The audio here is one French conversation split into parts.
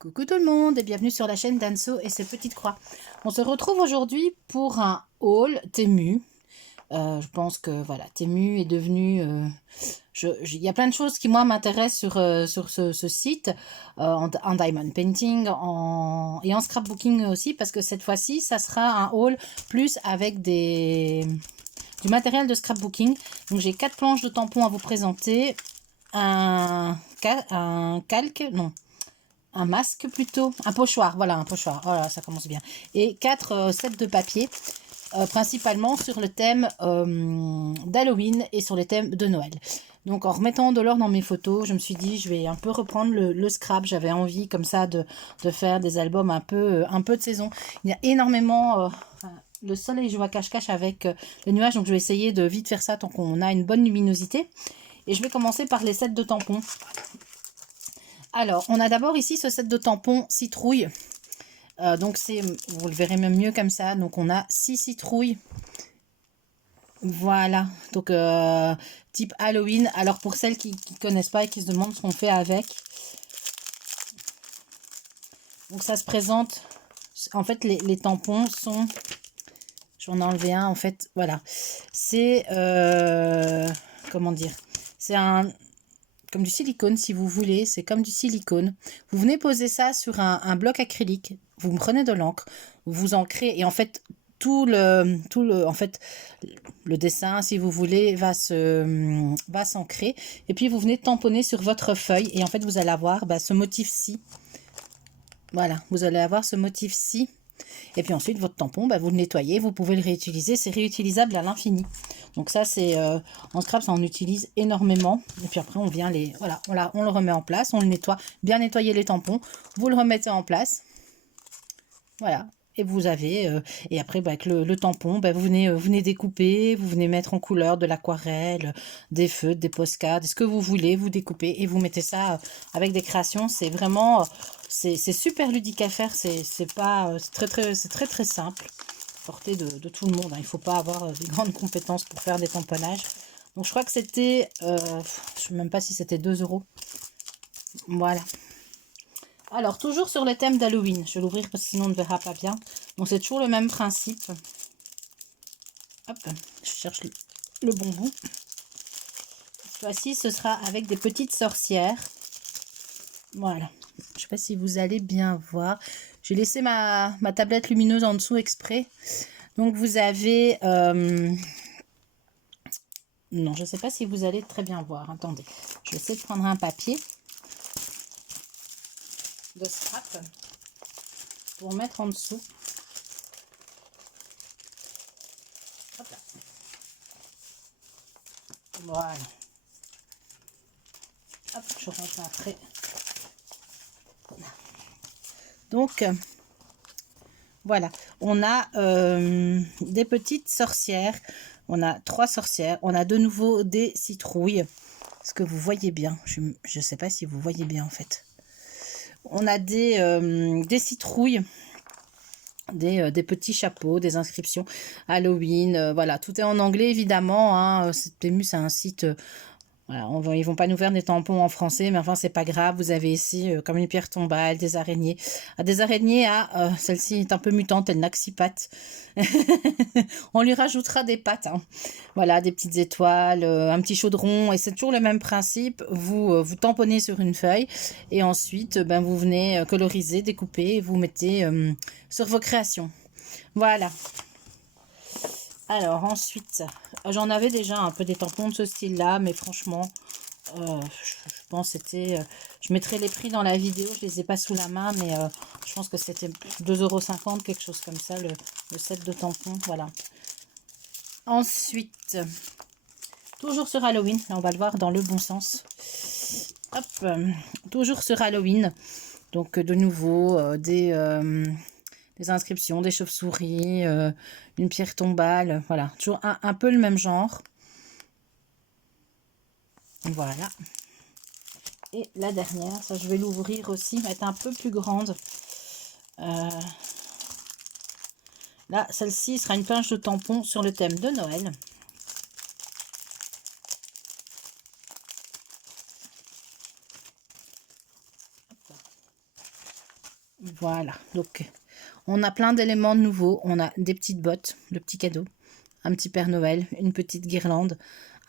Coucou tout le monde et bienvenue sur la chaîne d'Anso et ses petites croix. On se retrouve aujourd'hui pour un haul Temu. Je pense que voilà, Temu est devenu... il y a plein de choses qui moi m'intéressent sur ce site, en diamond painting et en scrapbooking aussi, parce que cette fois-ci ça sera un haul plus avec du matériel de scrapbooking. Donc j'ai 4 planches de tampons à vous présenter, un calque, non, un masque plutôt, un pochoir, voilà, un pochoir, voilà, ça commence bien, et 4 sets de papier, principalement sur le thème d'Halloween et sur les thèmes de Noël. Donc en remettant de l'or dans mes photos, je me suis dit je vais un peu reprendre le scrap. J'avais envie comme ça de faire des albums un peu de saison. Il y a énormément... le soleil joue à cache-cache avec les nuages, donc je vais essayer de vite faire ça tant qu'on a une bonne luminosité. Et je vais commencer par les sets de tampons. Alors, on a d'abord ici ce set de tampons citrouille. Donc, vous le verrez même mieux comme ça. Donc, on a 6 citrouilles. Voilà. Donc, type Halloween. Alors, pour celles qui ne connaissent pas et qui se demandent ce qu'on fait avec. Donc, ça se présente. En fait, les tampons sont... Je vais en enlever un, en fait. Voilà. C'est... comment dire? C'est comme du silicone si vous voulez, c'est comme du silicone. Vous venez poser ça sur un bloc acrylique, vous prenez de l'encre, vous ancrez et en fait en fait le dessin si vous voulez va s'ancrer et puis vous venez tamponner sur votre feuille et en fait vous allez avoir ce motif-ci. Voilà, vous allez avoir ce motif-ci. Et puis ensuite, votre tampon, vous le nettoyez, vous pouvez le réutiliser. C'est réutilisable à l'infini. Donc ça, c'est en scrap, ça en utilise énormément. Et puis après, on vient voilà, on le remet en place, on le nettoie. Bien nettoyer les tampons, vous le remettez en place. Voilà. Et vous avez, et après, avec le tampon, vous venez découper, vous venez mettre en couleur de l'aquarelle, des feutres, des postcards, ce que vous voulez, vous découpez et vous mettez ça avec des créations. C'est vraiment, c'est super ludique à faire. C'est très simple, portée de tout le monde. Hein. Il ne faut pas avoir des grandes compétences pour faire des tamponnages. Donc je crois que c'était, je ne sais même pas si c'était 2 €. Voilà. Alors, toujours sur le thème d'Halloween. Je vais l'ouvrir parce que sinon on ne verra pas bien. Donc, c'est toujours le même principe. Hop, je cherche le bon bout. Cette fois-ci, ce sera avec des petites sorcières. Voilà. Je ne sais pas si vous allez bien voir. J'ai laissé ma tablette lumineuse en dessous exprès. Donc, vous avez... Non, je ne sais pas si vous allez très bien voir. Attendez. Je vais essayer de prendre un papier de scrap pour mettre en dessous. Hop là. Voilà. Hop, je range ça après. Donc, voilà. On a des petites sorcières. On a 3 sorcières. On a de nouveau des citrouilles. Est-ce que vous voyez bien? Je ne sais pas si vous voyez bien en fait. On a des citrouilles. Des petits chapeaux, des inscriptions Halloween, voilà, tout est en anglais évidemment, hein. Temu, c'est un site, voilà, ils vont pas nous faire des tampons en français, mais enfin c'est pas grave. Vous avez ici comme une pierre tombale, des araignées, celle-ci est un peu mutante, elle n'a que 6 pattes. On lui rajoutera des pattes, hein. Voilà, des petites étoiles, un petit chaudron, et c'est toujours le même principe. Vous tamponnez sur une feuille et ensuite vous venez coloriser, découper et vous mettez sur vos créations. Voilà. Alors ensuite, j'en avais déjà un peu des tampons de ce style-là, mais franchement, je pense que c'était... je mettrai les prix dans la vidéo, je les ai pas sous la main, mais je pense que c'était 2,50 €, quelque chose comme ça, le set de tampons, voilà. Ensuite, toujours sur Halloween, là on va le voir dans le bon sens. Hop, toujours sur Halloween, donc de nouveau des inscriptions, des chauves-souris, une pierre tombale, voilà, toujours un peu le même genre. Voilà. Et la dernière, ça je vais l'ouvrir aussi, va être un peu plus grande. Là, celle-ci sera une pince de tampon sur le thème de Noël. Voilà, donc on a plein d'éléments nouveaux. On a des petites bottes, le petit cadeau, un petit Père Noël, une petite guirlande,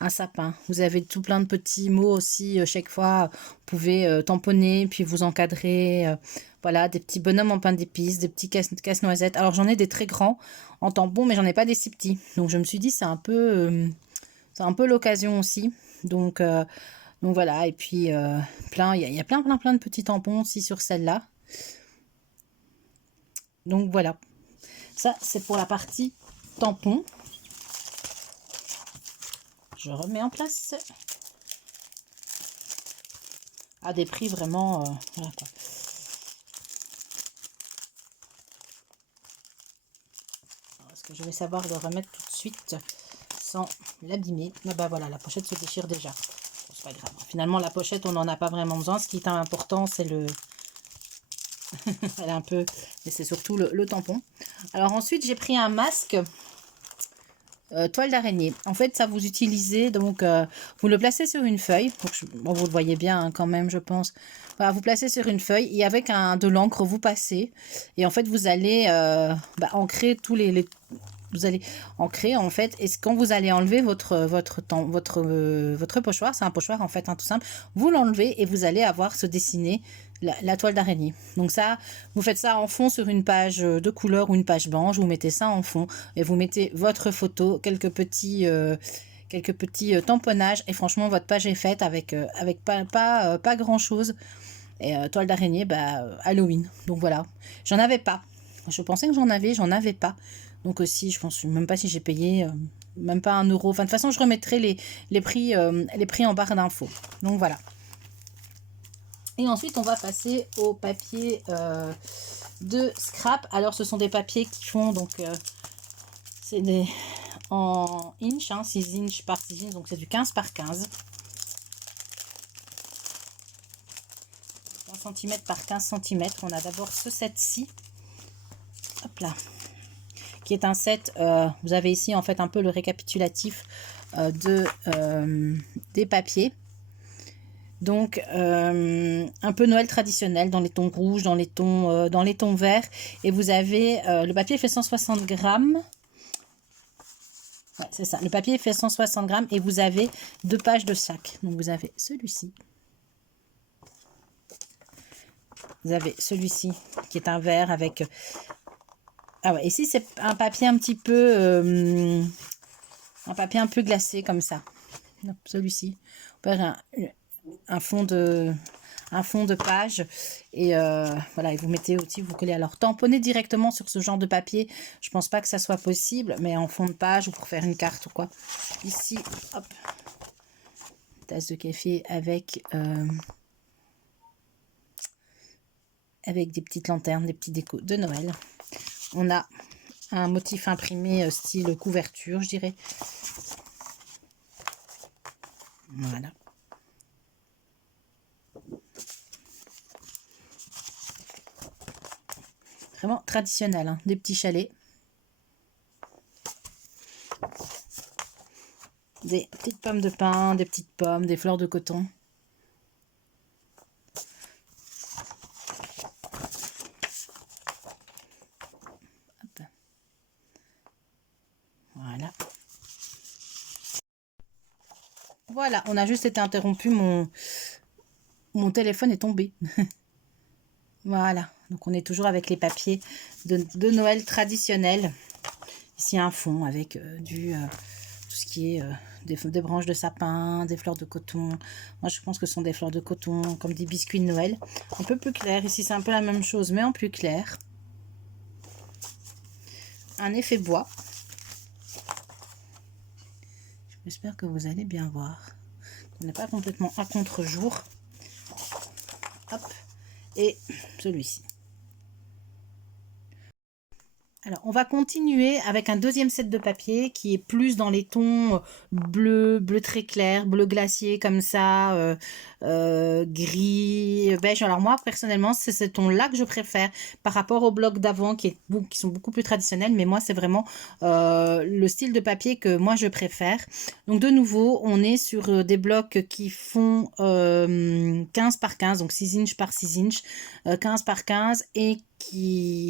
un sapin. Vous avez tout plein de petits mots aussi. Chaque fois, vous pouvez tamponner, puis vous encadrer. Voilà, des petits bonhommes en pain d'épices, des petits casse-noisettes. Alors j'en ai des très grands en tampon, mais j'en ai pas des si petits. Donc je me suis dit, c'est un peu l'occasion aussi. Donc, euh, donc voilà, et puis il y a plein de petits tampons aussi sur celle-là. Donc voilà, ça c'est pour la partie tampon. Je remets en place à des prix vraiment voilà quoi. Est-ce que je vais savoir le remettre tout de suite sans l'abîmer? Ah bah voilà, la pochette se déchire déjà. Bon, c'est pas grave. Finalement, la pochette, on n'en a pas vraiment besoin. Ce qui est important, c'est le... Elle est un peu... Mais c'est surtout le tampon. Alors ensuite, j'ai pris un masque toile d'araignée. En fait, ça vous utilisez, donc vous le placez sur une feuille. Bon, vous le voyez bien hein, quand même, je pense. Voilà, vous placez sur une feuille et avec de l'encre, vous passez. Et en fait, vous allez ancrer tous vous allez ancrer en fait. Et quand vous allez enlever votre pochoir, c'est un pochoir en fait, hein, tout simple. Vous l'enlevez et vous allez avoir se dessiner la toile d'araignée. Donc ça, vous faites ça en fond sur une page de couleur ou une page blanche. Vous mettez ça en fond et vous mettez votre photo, quelques petits tamponnages et franchement votre page est faite avec pas grand chose. Et toile d'araignée, Halloween. Donc voilà, j'en avais pas. Je pensais que j'en avais pas. Donc aussi, je pense même pas si j'ai payé, même pas 1 euro. Enfin, de toute façon, je remettrai les prix en barre d'infos. Donc voilà. Et ensuite, on va passer au papier de scrap. Alors, ce sont des papiers qui font donc c'est des en inch, hein, 6 inches par 6 inches, donc c'est du 15 par 15. 1 cm par 15 cm. On a d'abord ce set-ci. Hop là. Qui est un set, vous avez ici en fait un peu le récapitulatif des papiers. Donc un peu Noël traditionnel dans les tons rouges, dans les tons verts. Et vous avez, le papier fait 160 grammes. Ouais, c'est ça, le papier fait 160 grammes et vous avez 2 pages de sac. Donc vous avez celui-ci. Vous avez celui-ci qui est un vert avec... Ah ouais, ici c'est un papier un petit peu... un papier un peu glacé comme ça. Celui-ci. On peut un fond de page et voilà, et vous mettez aussi, vous collez. Alors tamponner directement sur ce genre de papier, je pense pas que ça soit possible, mais en fond de page ou pour faire une carte ou quoi. Ici, hop, tasse de café avec des petites lanternes, des petits décos de Noël. On a un motif imprimé style couverture, je dirais. Voilà. Vraiment traditionnel, hein. Des petits chalets. Des petites pommes de pin, des petites pommes, des fleurs de coton. Hop. Voilà. Voilà, on a juste été interrompu, mon téléphone est tombé. Voilà, donc on est toujours avec les papiers de Noël traditionnels. Ici un fond avec tout ce qui est des branches de sapin, des fleurs de coton. Moi je pense que ce sont des fleurs de coton, comme des biscuits de Noël. Un peu plus clair, ici c'est un peu la même chose, mais en plus clair. Un effet bois. J'espère que vous allez bien voir. On n'est pas complètement à contre-jour. Hop. Et celui-ci. Alors, on va continuer avec un deuxième set de papier qui est plus dans les tons bleu, bleu très clair, bleu glacier comme ça, gris, beige. Alors moi, personnellement, c'est ce ton-là que je préfère par rapport au bloc d'avant qui sont beaucoup plus traditionnels. Mais moi, c'est vraiment le style de papier que moi, je préfère. Donc, de nouveau, on est sur des blocs qui font 15 par 15, donc 6 inches par 6 inches, 15 par 15 et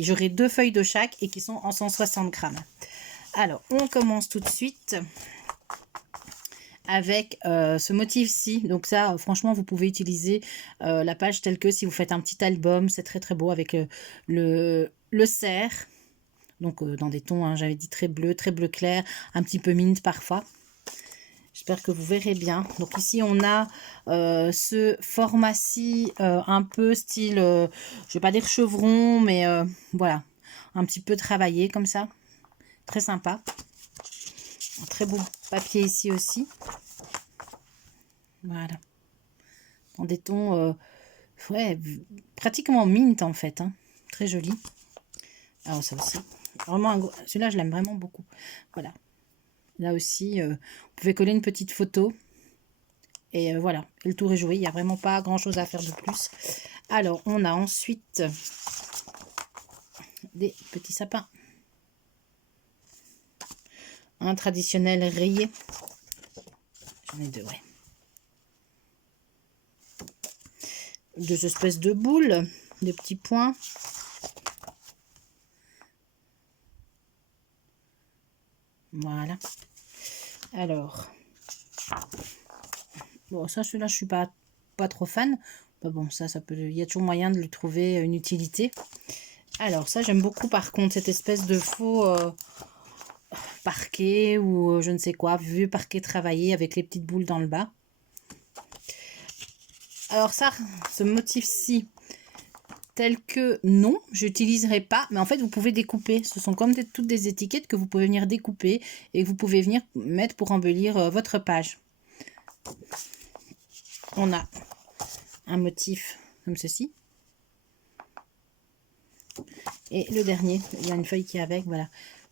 j'aurai 2 feuilles de chaque et qui sont en 160 grammes. Alors, on commence tout de suite avec ce motif-ci. Donc ça, franchement, vous pouvez utiliser la page telle que si vous faites un petit album. C'est très très beau avec le cerf. Donc dans des tons, hein, j'avais dit très bleu clair, un petit peu mint parfois. J'espère que vous verrez bien. Donc ici, on a ce format-ci un peu style, je ne vais pas dire chevron, mais voilà, un petit peu travaillé comme ça. Très sympa. Un très beau papier ici aussi. Voilà. Dans des tons, ouais, pratiquement mint en fait. Hein. Très joli. Alors ça aussi. Vraiment, celui-là, je l'aime vraiment beaucoup. Voilà. Là aussi, vous pouvez coller une petite photo. Et voilà, le tour est joué. Il n'y a vraiment pas grand-chose à faire de plus. Alors, on a ensuite des petits sapins. Un traditionnel rayé. J'en ai deux, ouais. Deux espèces de boules, de petits points. Voilà. Alors, bon, ça, celui-là, je suis pas trop fan. Bah bon, ça peut, il y a toujours moyen de lui trouver une utilité. Alors, ça, j'aime beaucoup, par contre, cette espèce de faux parquet ou je ne sais quoi, vieux parquet travaillé avec les petites boules dans le bas. Alors ça, ce motif-ci, tel que non, je n'utiliserai pas, mais en fait, vous pouvez découper. Ce sont comme toutes des étiquettes que vous pouvez venir découper et que vous pouvez venir mettre pour embellir votre page. On a un motif comme ceci. Et le dernier, il y a une feuille qui est avec, voilà,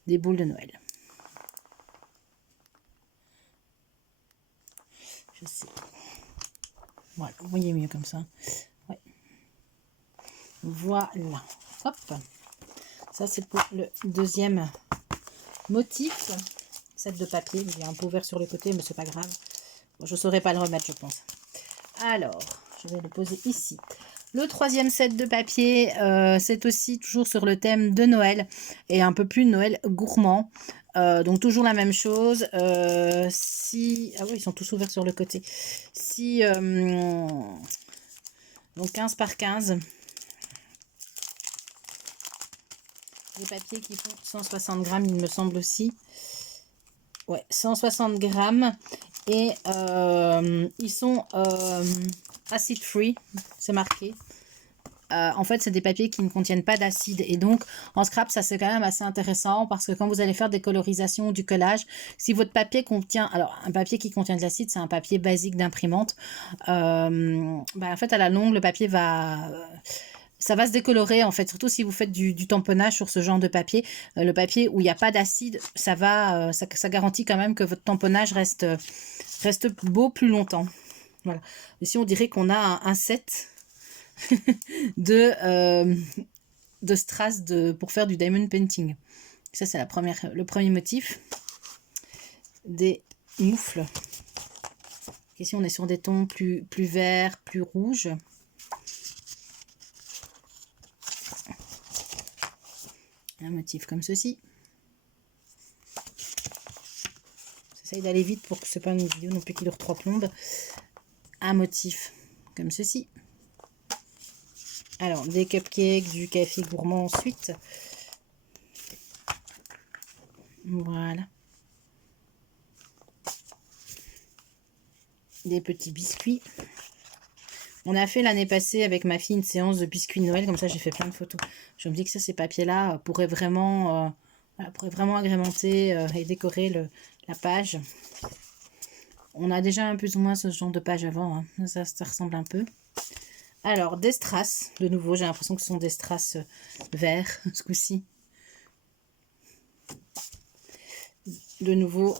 des boules de Noël. Je sais. Voilà, vous voyez mieux comme ça. Ouais. Voilà. Hop. Ça, c'est pour le deuxième motif. Set de papier. Il est un peu ouvert sur le côté, mais c'est pas grave. Bon, je ne saurais pas le remettre, je pense. Alors, je vais le poser ici. Le troisième set de papier, c'est aussi toujours sur le thème de Noël et un peu plus Noël gourmand. Donc toujours la même chose. Ah oui, ils sont tous ouverts sur le côté. Donc 15 par 15. Des papiers qui font 160 grammes, il me semble aussi. Ouais, 160 grammes. Et ils sont acid free, c'est marqué. En fait, c'est des papiers qui ne contiennent pas d'acide. Et donc, en scrap, ça c'est quand même assez intéressant parce que quand vous allez faire des colorisations ou du collage, si votre papier contient... Alors, un papier qui contient de l'acide, c'est un papier basique d'imprimante. En fait, à la longue, le papier va... ça va se décolorer, en fait, surtout si vous faites du tamponnage sur ce genre de papier. Le papier où il n'y a pas d'acide, ça garantit quand même que votre tamponnage reste beau plus longtemps. Voilà. Ici, on dirait qu'on a un set... de strass pour faire du diamond painting. Ça, c'est le premier motif. Des moufles. Ici, on est sur des tons plus verts, plus rouges. Un motif comme ceci. J'essaye d'aller vite pour que ce n'est pas une vidéo non plus qui dure 3 plombes. Un motif comme ceci. Alors, des cupcakes, du café gourmand ensuite. Voilà. Des petits biscuits. On a fait l'année passée avec ma fille une séance de biscuits de Noël. Comme ça, j'ai fait plein de photos. Je me dis que ces papiers-là pourraient vraiment agrémenter et décorer la page. On a déjà plus ou moins ce genre de page avant. Hein. Ça ressemble un peu. Alors, des strass, de nouveau, j'ai l'impression que ce sont des strass verts, ce coup-ci. de nouveau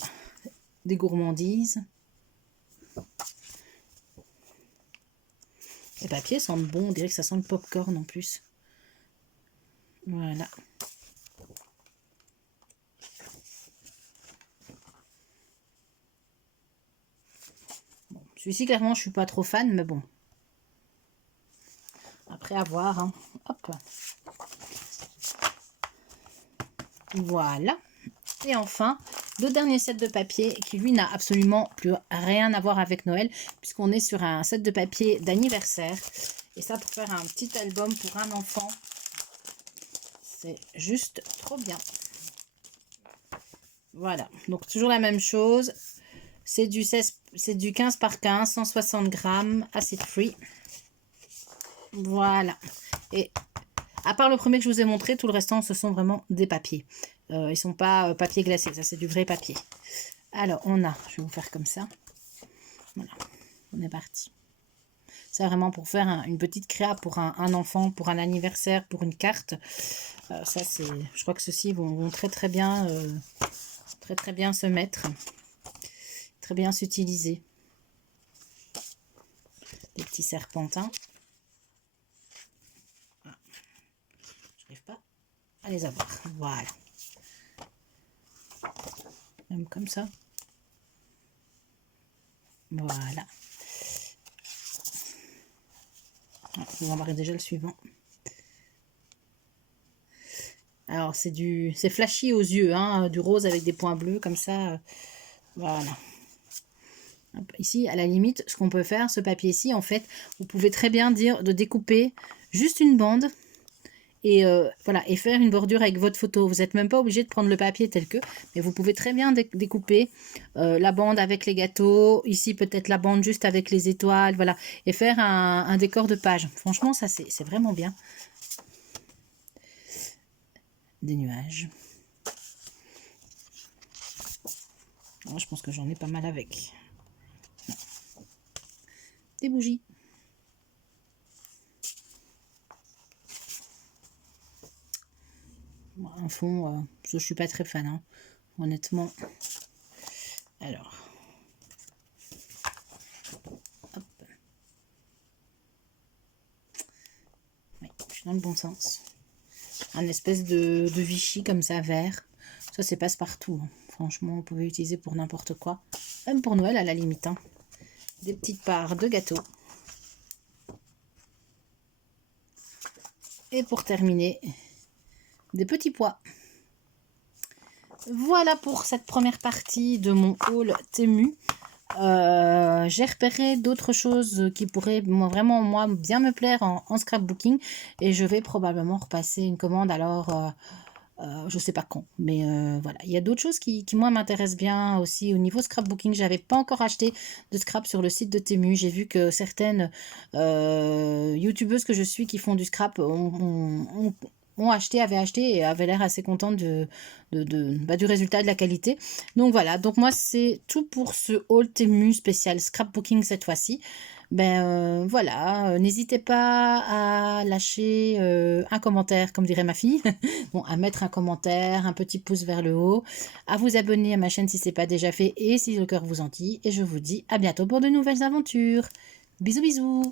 des gourmandises. Les papiers sentent bon, on dirait que ça sent le popcorn en plus. Voilà. Bon, celui-ci, clairement, je suis pas trop fan, mais bon. Après, à voir. Hein. Hop. Voilà. Et enfin, le dernier set de papier qui, lui, n'a absolument plus rien à voir avec Noël, puisqu'on est sur un set de papier d'anniversaire. Et ça, pour faire un petit album pour un enfant, c'est juste trop bien. Voilà. Donc, toujours la même chose. C'est du 15 par 15, 160 grammes, acid free. Voilà. Et à part le premier que je vous ai montré, tout le restant, ce sont vraiment des papiers. Ils ne sont pas papier glacé, ça c'est du vrai papier. Alors, on a, je vais vous faire comme ça. Voilà, on est parti. C'est vraiment pour faire une petite créa pour un enfant, pour un anniversaire, pour une carte. Ça, c'est, je crois que ceux-ci vont très bien se mettre. Très bien s'utiliser. Des petits serpentins. Je n'arrive pas à les avoir. Voilà. Même comme ça. Voilà. On va voir déjà le suivant. Alors, c'est flashy aux yeux, hein, du rose avec des points bleus, comme ça. Voilà. Ici, à la limite, ce qu'on peut faire, ce papier-ci, en fait, vous pouvez très bien dire de découper juste une bande et voilà, et faire une bordure avec votre photo. Vous n'êtes même pas obligé de prendre le papier tel que, mais vous pouvez très bien découper la bande avec les gâteaux, ici peut-être la bande juste avec les étoiles, voilà, et faire un décor de page. Franchement, ça c'est vraiment bien. Des nuages. Alors, je pense que j'en ai pas mal avec. Des bougies. Un fond, je suis pas très fan, hein, honnêtement. Alors, hop. Oui, je suis dans le bon sens. Un espèce de Vichy comme ça, vert. Ça, c'est passe-partout. Hein. Franchement, vous pouvez utiliser pour n'importe quoi. Même pour Noël, à la limite. Hein. Des petites parts de gâteau. Et pour terminer, des petits pois. Voilà pour cette première partie de mon haul Temu. J'ai repéré d'autres choses qui pourraient vraiment moi bien me plaire en scrapbooking et je vais probablement repasser une commande alors je sais pas quand, mais voilà, il y a d'autres choses qui moi m'intéressent bien aussi au niveau scrapbooking. J'avais pas encore acheté de scrap sur le site de Temu. J'ai vu que certaines youtubeuses que je suis qui font du scrap avaient acheté et avaient l'air assez contentes du résultat, de la qualité. Donc voilà, donc moi c'est tout pour ce haul Temu spécial scrapbooking cette fois-ci. Voilà, n'hésitez pas à lâcher un commentaire, comme dirait ma fille. Bon, à mettre un commentaire, un petit pouce vers le haut, à vous abonner à ma chaîne si ce n'est pas déjà fait et si le cœur vous en dit. Et je vous dis à bientôt pour de nouvelles aventures. Bisous bisous.